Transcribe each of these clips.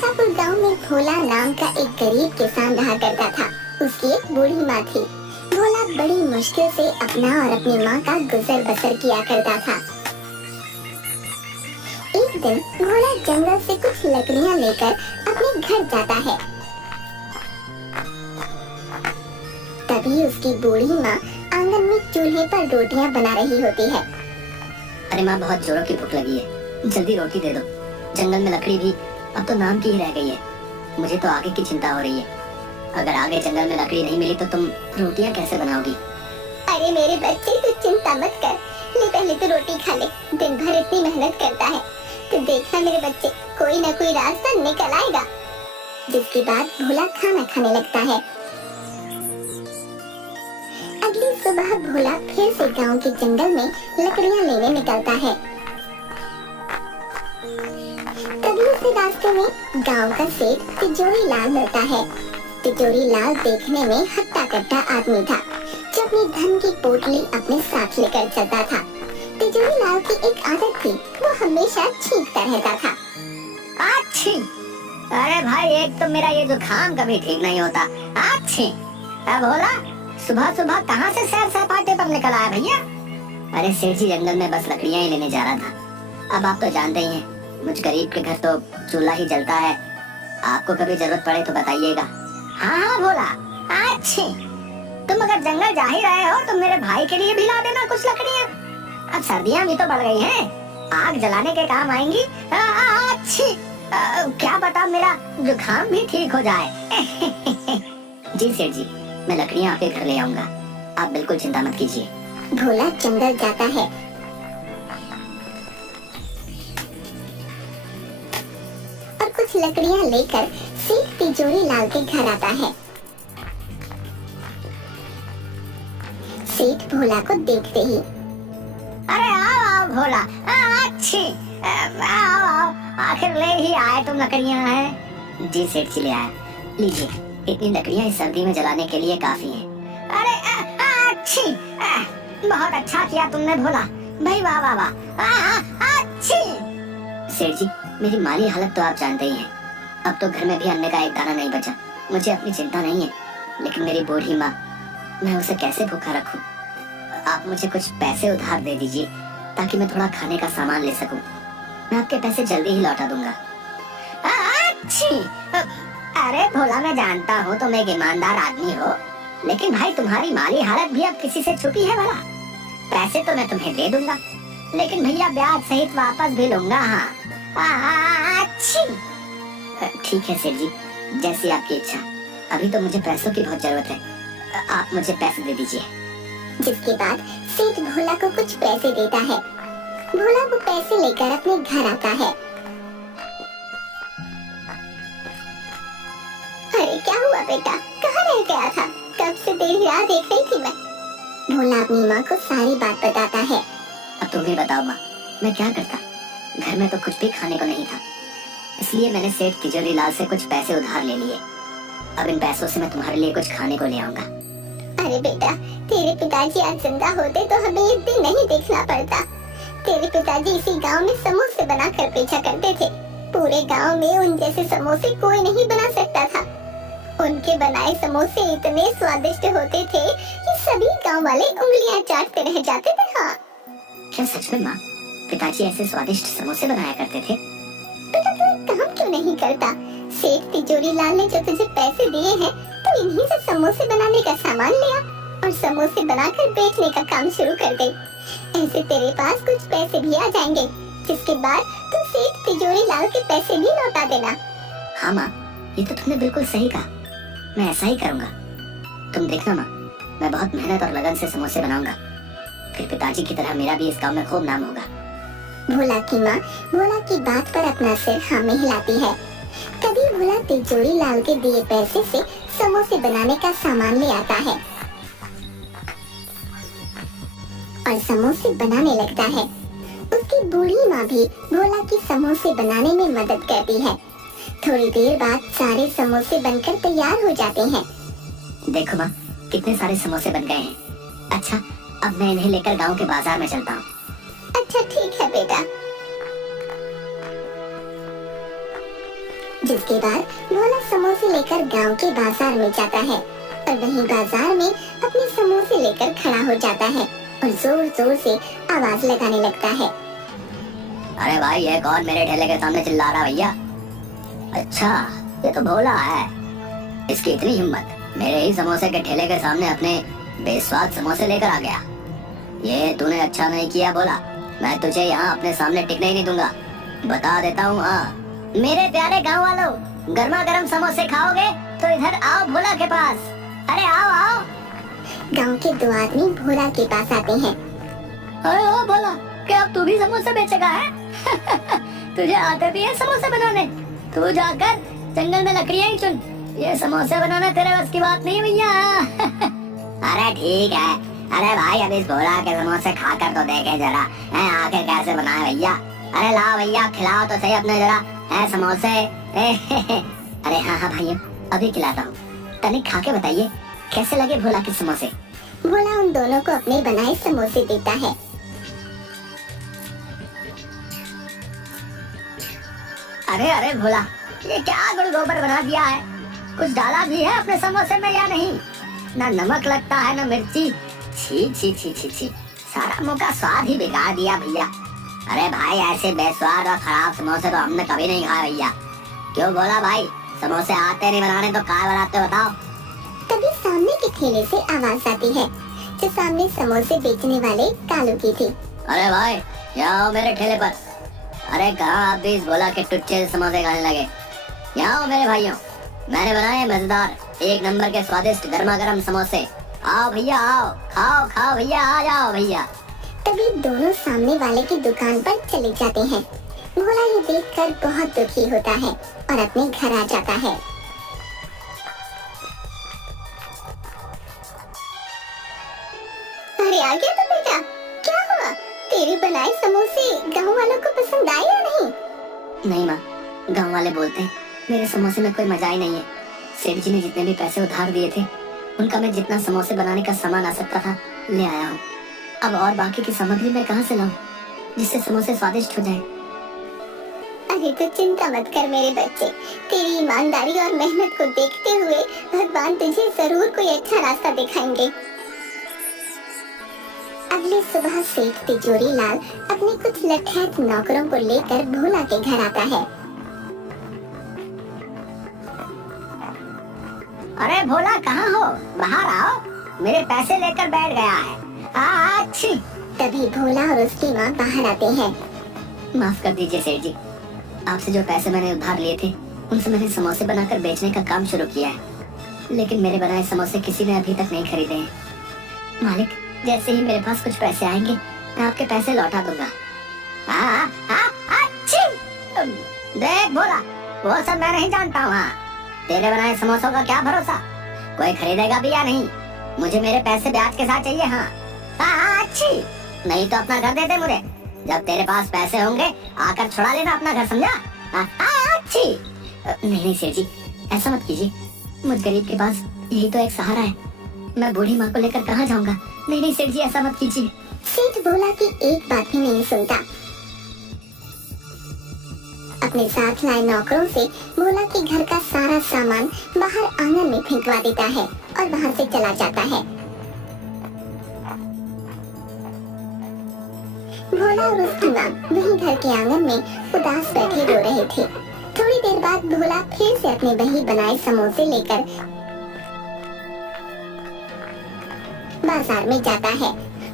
शाहपुर गांव में भोला नाम का एक गरीब किसान रहा करता था। उसकी एक बूढ़ी माँ थी। भोला बड़ी मुश्किल से अपना और अपनी माँ का गुजर बसर किया करता था। एक दिन भोला जंगल से कुछ लकड़ियाँ लेकर अपने घर जाता है। तभी उसकी बूढ़ी माँ आंगन में चूल्हे पर रोटियां बना रही होती है। अरे माँ, बहुत जोरों की भूख लगी है, जल्दी रोटी दे दो। जंगल में लकड़ी भी अब तो नाम की ही रह गई है। मुझे तो आगे की चिंता हो रही है। अगर आगे जंगल में लकड़ी नहीं मिली तो तुम रोटियां कैसे बनाओगी? अरे मेरे बच्चे, तू चिंता मत कर, ले पहले तो रोटी खा ले। दिन भर इतनी मेहनत करता है, तो देखना मेरे बच्चे, कोई ना कोई रास्ता निकल आएगा। जिसके बाद भोला खाना खाने लगता है। अगली सुबह भोला फिर से गांव के जंगल में लकड़ियां लेने निकलता है। तभी उसे रास्ते में गांव का सेठ तिजोरी लाल मिलता है। तिजोरी लाल देखने में हट्टा कट्टा आदमी था, जो अपनी धन की पोटली अपने साथ लेकर चलता था। तिजोरी लाल की एक आदत थी, वो हमेशा छींकता रहता था। अच्छी, अरे भाई, एक तो मेरा ये जुकाम कभी ठीक नहीं होता। अच्छी, अब भोला सुबह सुबह कहाँ से सैर सपाटे पर निकल आया भैया? अरे सेठ जी, जंगल में बस लकड़ियाँ ही लेने जा रहा था। अब आप तो जानते ही हैं, मुझ गरीब के घर तो चूल्हा ही जलता है। आपको कभी जरूरत पड़े तो बताइएगा। हाँ हाँ भोला, अच्छी, तुम अगर जंगल जा ही रहे हो तो मेरे भाई के लिए भी ला देना कुछ लकड़ियाँ। अब सर्दियाँ भी तो बढ़ गई हैं, आग जलाने के काम आएंगी। अच्छी, क्या पता मेरा जुकाम भी ठीक हो जाए। जी सेठ जी, मैं लकड़ियाँ आपके घर ले आऊंगा, आप बिल्कुल चिंता मत कीजिए। भोला जंगल जाता है और कुछ लकड़ियाँ लेकर सेठ तिजोरी लाल के घर आता है। सेठ भोला को देखते ही, अरे आओ आओ भोला, अच्छी, आओ आओ, आखिर ले ही आए तुम लकड़ियाँ हैं। जी सेठ जी, ले आया, लीजिए, इतनी लकड़ियाँ इस सर्दी में जलाने के लिए काफी हैं। अरे अच्छी, बहुत अच्छा किया तुमने भोला भाई, वाह वाह वाह, अच्छी। सेठ जी, मेरी माली हालत तो आप जानते ही हैं। अब तो घर में भी अन्न का एक दाना नहीं बचा। मुझे अपनी चिंता नहीं है, लेकिन मेरी बूढ़ी माँ, मैं उसे कैसे भूखा रखूं? आप मुझे कुछ पैसे उधार दे दीजिए, ताकि मैं थोड़ा खाने का सामान ले सकूं। मैं आपके पैसे जल्दी ही लौटा दूंगा। अच्छी, अरे भोला, मैं जानता हूँ तुम एक ईमानदार आदमी हो, लेकिन भाई तुम्हारी माली हालत भी अब किसी से छुपी है भला? पैसे तो मैं तुम्हें दे दूंगा, लेकिन भैया ब्याज सहित वापस भी लूंगा। हाँ, अच्छी, ठीक है सेठ जी, जैसी आपकी इच्छा। अभी तो मुझे पैसों की बहुत जरूरत है, आप मुझे पैसे दे दीजिए। जिसके बाद सेठ भोला को कुछ पैसे देता है। भोला वो पैसे लेकर अपने घर आता है। अरे क्या हुआ बेटा, कहाँ रह गया था? कब से तेरी राह देख रही थी मैं। भोला अपनी माँ को सारी बात बताता है। अब तुम ही बताओ माँ, मैं क्या करता? घर में तो कुछ भी खाने को नहीं था, इसलिए मैंने सेठ तिजोरी लाल से कुछ पैसे उधार ले लिए। अब इन पैसों से मैं तुम्हारे लिए कुछ खाने को ले आऊंगा। अरे बेटा, तेरे पिताजी आज जिंदा होते तो हमें एक दिन नहीं देखना पड़ता। तेरे पिताजी इसी गांव में समोसे बनाकर बेचा करते थे। पूरे गांव में उन जैसे समोसे कोई नहीं बना सकता था। उनके बनाए समोसे इतने स्वादिष्ट होते थे कि सभी गांव वाले उंगलियां चाटते रह जाते थे। हाँ, क्या सच में माँ, पिताजी ऐसे स्वादिष्ट समोसे बनाया करते थे? बेटा, तू एक काम क्यों नहीं करता? सेठ तिजोरी लाल ने जो तुझे पैसे दिए हैं, तो इन्हीं से समोसे बनाने का सामान ले आ और समोसे बनाकर बेचने का काम शुरू कर दे। ऐसे तेरे पास कुछ पैसे भी आ जाएंगे, जिसके बाद तू सेठ तिजोरी लाल के पैसे भी लौटा देना। हाँ माँ, ये तो तुमने बिल्कुल सही कहा, मैं ऐसा ही करूँगा। तुम देखना माँ, मैं बहुत मेहनत और लगन से समोसे बनाऊंगा, फिर पिताजी की तरह मेरा भी इस गांव में खूब नाम होगा। भोला की माँ भोला की बात पर अपना सिर हाँ में हिलाती है। तभी भोला तिजोरी लाल के दिए पैसे से समोसे बनाने का सामान ले आता है और समोसे बनाने लगता है। उसकी बूढ़ी माँ भी भोला की समोसे बनाने में मदद करती है। थोड़ी देर बाद सारे समोसे बनकर तैयार हो जाते हैं। देखो माँ, कितने सारे समोसे बन गए हैं। अच्छा, अब मैं इन्हें लेकर गांव के बाजार में चलता हूँ। अच्छा ठीक है बेटा। जिसके बाद भोला समोसे लेकर गांव के बाजार में जाता है और वहीं बाजार में अपने समोसे लेकर खड़ा हो जाता है और जोर जोर से आवाज लगाने लगता है। अरे भाई, ये कौन मेरे ठेले के सामने चिल्ला रहा भैया? अच्छा, ये तो भोला है। इसकी इतनी हिम्मत, मेरे ही समोसे के ठेले के सामने अपने बेस्वाद समोसे लेकर आ गया। ये तूने अच्छा नहीं किया भोला, मैं तुझे यहाँ अपने सामने टिकने ही नहीं दूंगा, बता देता हूँ। हाँ, मेरे प्यारे गाँव वालों, गर्मा गर्म समोसे खाओगे तो इधर आओ भोला के पास। अरे आओ आओ। गांव के दो आदमी भोला के पास आते हैं। अरे ओ भोला, क्या अब तू भी समोसे बेचेगा है? तुझे आते भी है समोसे बनाने? तू जाकर जंगल में लकड़ियाँ ही चुन, ये समोसे बनाना तेरे बस की बात नहीं भैया। अरे ठीक है। अरे भाई, अब इस भोला के समोसे खाकर तो देखे जरा, आखिर कैसे बनाए भैया। अरे लाओ भैया, खिलाओ तो सही अपने जरा समोसे। अरे हाँ हाँ भाइयों, अभी खिलाता हूँ। तनिक खा के बताइए कैसे लगे भोला के समोसे। भोला उन दोनों को अपने बनाए समोसे देता है। अरे अरे भोला, ये क्या गुड़ गोबर बना दिया है? कुछ डाला भी है अपने समोसे में या नहीं? ना नमक लगता है ना मिर्ची। छी छी छी छी छी, सारा मुंह का स्वाद ही बिगाड़ दिया भैया। अरे भाई, ऐसे बेस्वाद और खराब समोसे तो हमने कभी नहीं खाए भैया। क्यों भोला भाई, समोसे आते नहीं बनाने तो क्या बनाते हो बताओ? तभी सामने के ठेले से आवाज आती है, जो सामने समोसे बेचने वाले कालू की थी। अरे भाई, यहाँ आओ मेरे ठेले पर। अरे कहाँ आप भी इस भोला के टुच्चे समोसे खाने लगे? यहाँ आओ मेरे भाइयों, मैंने बनाए मजेदार एक नंबर के स्वादिष्ट गर्मा गर्म समोसे। आओ भैया आओ, खाओ खाओ भैया, आ जाओ भैया। तभी दोनों सामने वाले की दुकान पर चले जाते हैं। भोला ये देखकर बहुत दुखी होता है और अपने घर आ जाता है। अरे आ गया तो बेटा, क्या हुआ? तेरे बनाए समोसे गांव वालों को पसंद आए या नहीं? नहीं माँ, गांव वाले बोलते हैं मेरे समोसे में कोई मजा ही नहीं है। सेठ जी ने जितने भी पैसे उधार दिए थे, उनका मैं जितना समोसे बनाने का सामान आ सकता था ले आया हूँ। अब और बाकी की सामग्री मैं कहाँ से लाऊं जिससे समोसे स्वादिष्ट हो जाए? अरे तो चिंता मत कर मेरे बच्चे, तेरी ईमानदारी और मेहनत को देखते हुए भगवान तुझे जरूर कोई अच्छा रास्ता दिखाएंगे। अगली सुबह सेठ तिजोरी लाल अपने कुछ लठैत नौकरों को लेकर भोला के घर आता है। अरे भोला, कहाँ हो? बाहर आओ, मेरे पैसे लेकर बैठ गया है। अच्छी। तभी भोला और उसकी माँ बाहर आते हैं। माफ कर दीजिए सेठ जी, आपसे जो पैसे मैंने उधार लिए थे उनसे मैंने समोसे बनाकर बेचने का काम शुरू किया है, लेकिन मेरे बनाए समोसे किसी ने अभी तक नहीं खरीदे हैं। मालिक, जैसे ही मेरे पास कुछ पैसे आएंगे मैं आपके पैसे लौटा दूंगा। अच्छी। देख भोला, वो सब मैं नहीं जानता हूँ। तेरे बनाए समोसों का क्या भरोसा, कोई खरीदेगा भी या नहीं? मुझे मेरे पैसे ब्याज के साथ चाहिए। हाँ अच्छी, नहीं तो अपना घर दे दे मुझे। जब तेरे पास पैसे होंगे आकर छुड़ा लेना अपना घर, समझा? अच्छी। नहीं सेठ जी, ऐसा मत कीजिए, मुझ गरीब के पास यही तो एक सहारा है, मैं बूढ़ी माँ को लेकर कहाँ जाऊँगा? नहीं सेठ जी, ऐसा मत कीजिए। सेठ भोला की एक बात भी नहीं सुनता। अपने साथ लाए नौकरों से भोला के घर का सारा सामान बाहर आंगन में फेंकवा देता है और वहां से चला जाता है। भोला और उसकी माँ वहीं घर के आंगन में उदास बैठे रो रहे थे। थोड़ी देर बाद भोला फिर से अपने वही बनाए समोसे लेकर बाजार में जाता है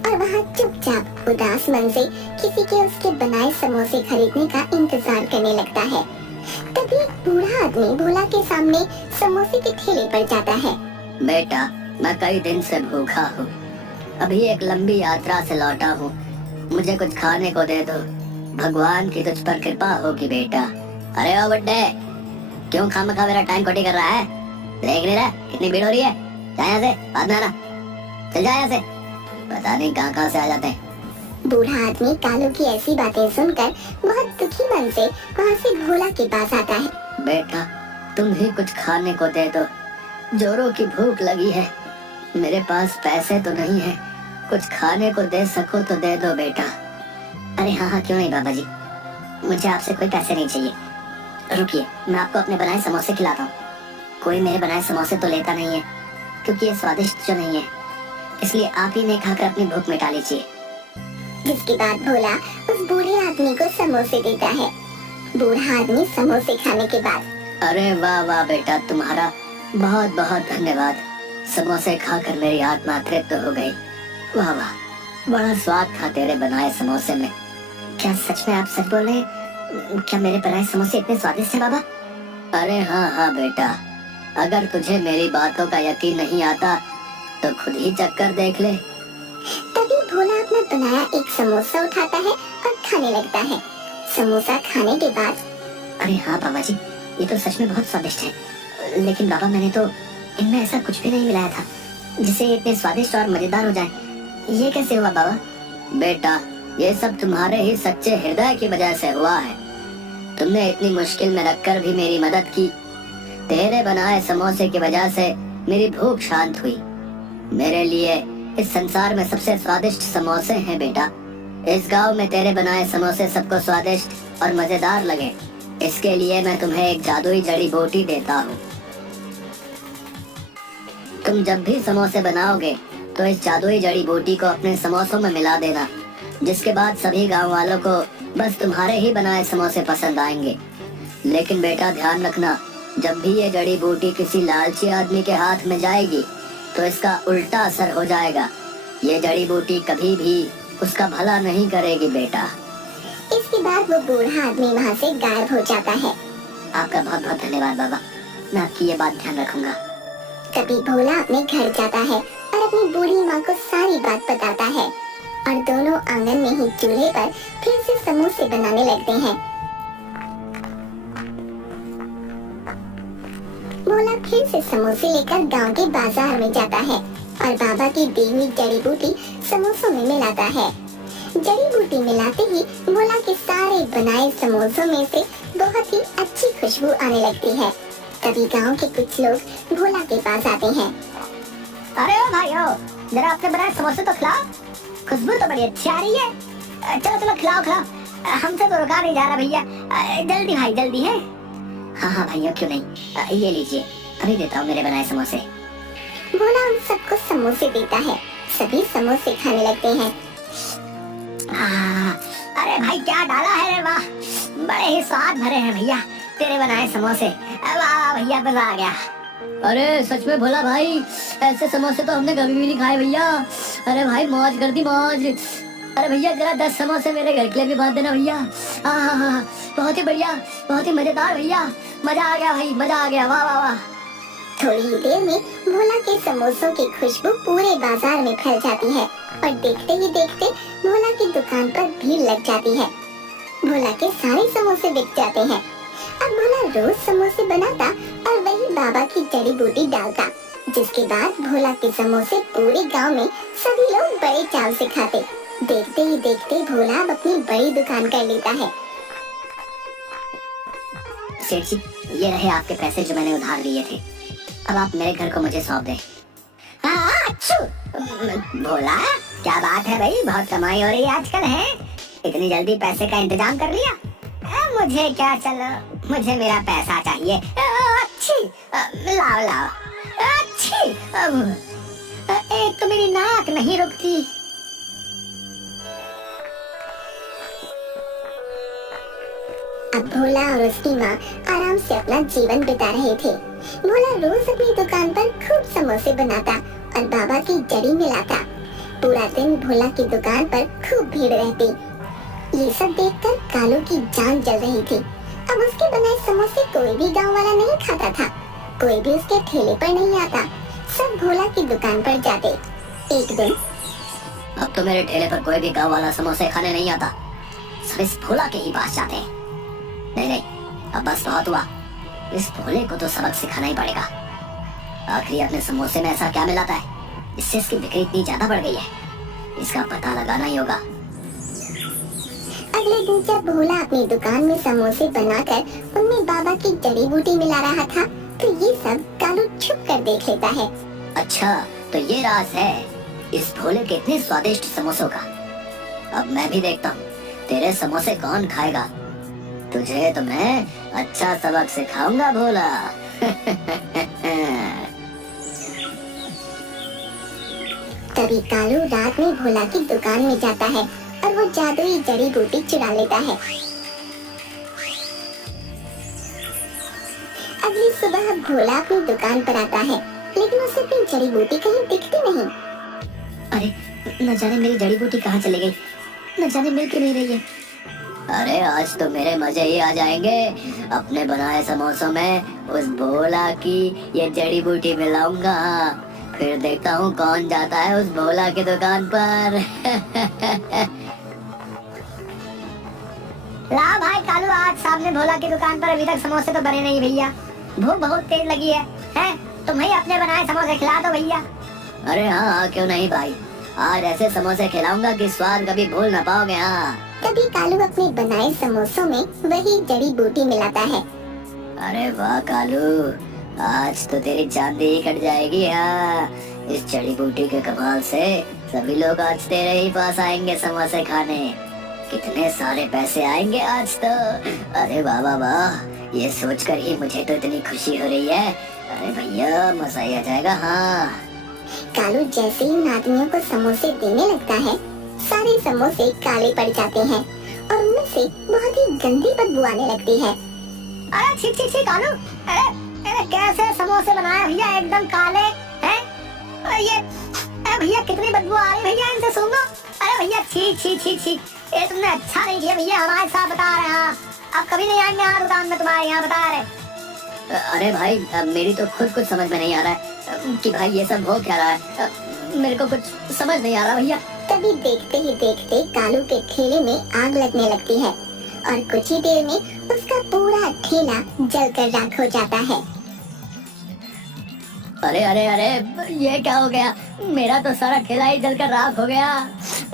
और वहाँ चुपचाप उदास मन से किसी के उसके बनाए समोसे खरीदने का इंतजार करने लगता है। तभी एक बूढ़ा आदमी भोला के सामने समोसे के ठेले पर जाता है। बेटा, मैं कई दिन से भूखा हूँ, अभी एक लंबी यात्रा से लौटा हूँ, मुझे कुछ खाने को दे दो, भगवान की तुझ पर कृपा होगी बेटा। अरे ओ बुड्ढे, क्यों खामखा मेरा टाइम खोटी कर रहा है? देख नहीं रहा कितनी भीड़ हो रही है? जा यहाँ से, बाद में आना, चल जा यहाँ से। पता नहीं कहाँ से आ जाते हैं। बूढ़ा आदमी कालू की ऐसी बातें सुनकर बहुत दुखी मन से वहाँ से भोला के पास आता है। बेटा, तुम ही कुछ खाने को दे दो, जोरों की भूख लगी है, मेरे पास पैसे तो नहीं है, कुछ खाने को दे सको तो दे दो बेटा। अरे हाँ क्यों नहीं बाबा जी, मुझे आपसे कोई पैसे नहीं चाहिए, रुकिए, मैं आपको अपने बनाए समोसे खिलाता हूँ। कोई मेरे बनाए समोसे तो लेता नहीं है, क्योंकि ये स्वादिष्ट जो नहीं है, इसलिए आप ही ने खाकर अपनी भूख मिटा लीजिए। जिसके बाद भोला उस बूढ़े आदमी को समोसे देता है। बूढ़ा आदमी समोसे खाने के बाद, अरे वाह वाह बेटा, तुम्हारा बहुत बहुत धन्यवाद। समोसे खाकर मेरी आत्मा तृप्त हो गई। वाह वाह, बड़ा स्वाद था तेरे बनाए समोसे में। क्या सच में आप सच बोल रहे हैं? क्या मेरे बनाए समोसे इतने स्वादिष्ट हैं बाबा? अरे हाँ हाँ बेटा, अगर तुझे मेरी बातों का यकीन नहीं आता तो खुद ही चक्कर देख ले। तभी भोला अपना बनाया एक समोसा उठाता है और खाने लगता है। समोसा खाने के बाद, अरे हाँ बाबा जी, ये तो सच में बहुत स्वादिष्ट है। लेकिन बाबा, मैंने तो इनमें ऐसा कुछ भी नहीं मिलाया था जिससे ये इतने स्वादिष्ट और मजेदार हो जाए। ये कैसे हुआ बाबा? बेटा, ये सब तुम्हारे ही सच्चे हृदय की वजह से हुआ है। तुमने इतनी मुश्किल में रखकर भी मेरी मदद की। तेरे बनाए समोसे की वजह से मेरी भूख शांत हुई। मेरे लिए इस संसार में सबसे स्वादिष्ट समोसे हैं बेटा। इस गांव में तेरे बनाए समोसे सबको स्वादिष्ट और मजेदार लगे, इसके लिए मैं तुम्हें एक जादुई जड़ी बूटी देता हूँ। तुम जब भी समोसे बनाओगे तो इस जादुई जड़ी बूटी को अपने समोसों में मिला देना, जिसके बाद सभी गांव वालों को बस तुम्हारे ही बनाए समोसे पसंद आएंगे। लेकिन बेटा ध्यान रखना, जब भी ये जड़ी बूटी किसी लालची आदमी के हाथ में जाएगी तो इसका उल्टा असर हो जाएगा। ये जड़ी बूटी कभी भी उसका भला नहीं करेगी बेटा। इसके बाद वो बूढ़ा आदमी वहाँ से गायब हो जाता है। आपका बहुत बहुत धन्यवाद बाबा, मैं आपकी ये बात ध्यान रखूंगा। तभी भोला अपने घर जाता है और अपनी बूढ़ी माँ को सारी बात बताता है और दोनों आंगन में ही चूल्हे पर फिर से समोसे बनाने लगते हैं। भोला फिर से समोसे लेकर गांव के बाजार में जाता है और बाबा की दी हुई जड़ी बूटी समोसों में मिलाता है। जड़ी बूटी मिलाते ही भोला के सारे बनाए समोसों में से बहुत ही अच्छी खुशबू आने लगती है। तभी गांव के कुछ लोग भोला के पास आते हैं। अरे ओ भाइयों, जरा अपने बनाए समोसे तो खिलाओ, खुशबू तो बड़ी अच्छी आ रही है। चलो चलो खिलाओ खिलाओ, हमसे तो रुका नहीं जा रहा भैया। जल्दी भाई जल्दी है। हाँ हाँ भैया, क्यों नहीं, ये लीजिए, अभी देता हूँ मेरे बनाए समोसे। भोला उन सबको समोसे देता है। सभी समोसे खाने लगते हैं। अरे भाई क्या डाला है रे, वाह, बड़े ही स्वाद भरे हैं भैया तेरे बनाए समोसे। वाह भैया, मजा आ गया। अरे सच में भोला भाई, ऐसे समोसे तो हमने कभी भी नहीं खाए भैया। अरे भाई मौज कर दी मौज। अरे भैया जरा 10 समोसे मेरे घर के लिए भी बांध देना भैया। हाँ, बहुत ही बढ़िया, बहुत ही मजेदार भैया, मजा आ गया भाई, मजा आ गया, वाह वाह वाह। थोड़ी ही देर में भोला के समोसों की खुशबू पूरे बाजार में फैल जाती है और देखते ही देखते भोला की दुकान पर भीड़ लग जाती है। भोला के सारे समोसे बिक जाते हैं। अब भोला रोज समोसे बनाता और वही बाबा की जड़ी बूटी डालता, जिसके बाद भोला के समोसे पूरे गांव में सभी लोग बड़े चाव से खाते। देखते ही देखते भोला अब अपनी बड़ी दुकान कर लेता है। सेठ जी, ये रहे आपके पैसे जो मैंने उधार लिए थे। अब आप मेरे घर को मुझे सौंप दें। भोला, क्या बात है भाई, बहुत कमाई हो रही है आजकल है, इतनी जल्दी पैसे का इंतजाम कर लिया। मुझे क्या, चलो मुझे मेरा पैसा चाहिए। अच्छी, लाओ लाओ, अच्छी। एक तो मेरी नाक नहीं रुकती। अब भोला और उसकी माँ आराम से अपना जीवन बिता रहे थे। भोला रोज अपनी दुकान पर खूब समोसे बनाता और बाबा की जड़ी मिलाता। पूरा दिन भोला की दुकान पर खूब भीड़ रहती। ये सब देखकर कालू की जान जल रही थी। अब उसके बनाए समोसे कोई भी गांव वाला नहीं खाता था, कोई भी उसके ठेले पर नहीं आता। सब भोला की दुकान पर जाते। एक दिन, अब तो मेरे ठेले पर कोई भी गांव वाला समोसे खाने नहीं आता, सब इस भोला के ही पास जाते हैं। नहीं, अब बस बहुत हुआ, इस भोले को तो सबक सिखाना ही पड़ेगा। आखिर अपने समोसे में ऐसा क्या मिलाता है इससे इसकी बिक्री इतनी ज्यादा बढ़ गई है, इसका पता लगाना ही होगा। अगले दिन जब भोला अपनी दुकान में समोसे बनाकर उनमें बाबा की जड़ी बूटी मिला रहा था, तो ये सब कालू छुप कर देख लेता है। अच्छा, तो ये राज है इस भोले के इतने स्वादिष्ट समोसों का। अब मैं भी देखता हूँ तेरे समोसे कौन खाएगा। तुझे तो मैं अच्छा सबक सिखाऊंगा भोला। तभी कालू रात में भोला की दुकान में जाता है और वो जादुई जड़ी बूटी चुरा लेता है। अगली सुबह भोला अपनी दुकान पर आता है, लेकिन उसे अपनी जड़ी बूटी कहीं दिखती नहीं। अरे न जाने मेरी जड़ी बूटी कहाँ चली गई, न जाने मिल क्यों नहीं रही है। अरे आज तो मेरे मजे ही आ जाएंगे, अपने बनाए समोसों में उस भोला की ये जड़ी बूटी मिलाऊंगा, फिर देखता हूँ कौन जाता है उस भोला की दुकान पर। ला भाई कालू, आज सामने भोला की दुकान पर अभी तक समोसे तो बने नहीं भैया, भूख बहुत तेज लगी है, तुम ही अपने बनाए समोसे खिला दो भैया। अरे हाँ क्यों नहीं भाई, आज ऐसे समोसे खिलाऊंगा कि स्वाद कभी भूल ना पाओगे। हाँ तभी कालू अपने बनाए समोसों में वही जड़ी बूटी मिलाता है। अरे वाह कालू, आज तो तेरी चांदी ही कट जाएगी। हाँ इस जड़ी बूटी के कमाल से सभी लोग आज तेरे ही पास आएंगे समोसे खाने, कितने सारे पैसे आएंगे आज तो। अरे वाह वाह वाह, ये सोचकर ही मुझे तो इतनी खुशी हो रही है। अरे भैया मजा ही आ जाएगा। हाँ कालू जैसे ही उन आदमियों को समोसे देने लगता है, सारे समोसे काले पड़ जाते हैं और उनमें से बहुत ही गंदी बदबू आने लगती है। अरे छी छी छी कालू, अरे कैसे समोसे बनाए भैया, एकदम काले हैं। ये भैया कितनी बदबू आ रही भैया इनसे, सूंघो। अरे भैया छी छी छी छी, ये तुमने अच्छा नहीं किया भैया, हमारे साथ बता रहे हैं, अब कभी नहीं आएंगे यहाँ दुकान में तुम्हारे यहाँ, बता रहे। अरे भाई मेरी तो खुद कुछ समझ में नहीं आ रहा है कि भाई ये सब हो क्या रहा है, मेरे को कुछ समझ नहीं आ रहा भैया। तभी देखते ही देखते कालू के ठेले में आग लगने लगती है और कुछ ही देर में उसका पूरा ठेला जलकर राख हो जाता है। अरे अरे अरे ये क्या हो गया, मेरा तो सारा ठेला ही जलकर राख हो गया,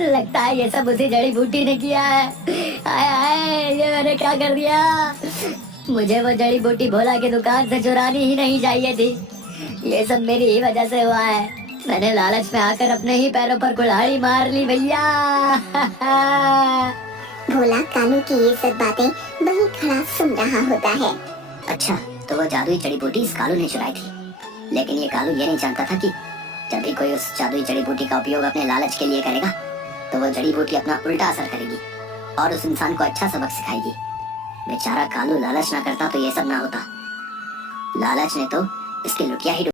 लगता है ये सब उसी जड़ी बूटी ने किया है। हाय हाय, ये मैंने क्या कर दिया, मुझे वो जड़ी बूटी भोला की दुकान से चुरानी ही नहीं चाहिए थी, ये सब मेरी ही वजह से हुआ है, मैंने लालच में आकर अपने ही पैरों पर कुल्हाड़ी मार ली भैया। भोला कालू की ये सब बातें वहीं खड़ा सुन रहा होता है। अच्छा तो वो जादुई जड़ी बूटी इस कालू ने चुराई थी, लेकिन ये कालू ये नहीं जानता था कि जब भी कोई उस जादुई जड़ी बूटी का उपयोग अपने लालच के लिए करेगा तो वो जड़ी बूटी अपना उल्टा असर करेगी और उस इंसान को अच्छा सबक सिखाएगी। बेचारा कालू लालच ना करता तो ये सब ना होता, लालच ने तो इसकी लुटिया ही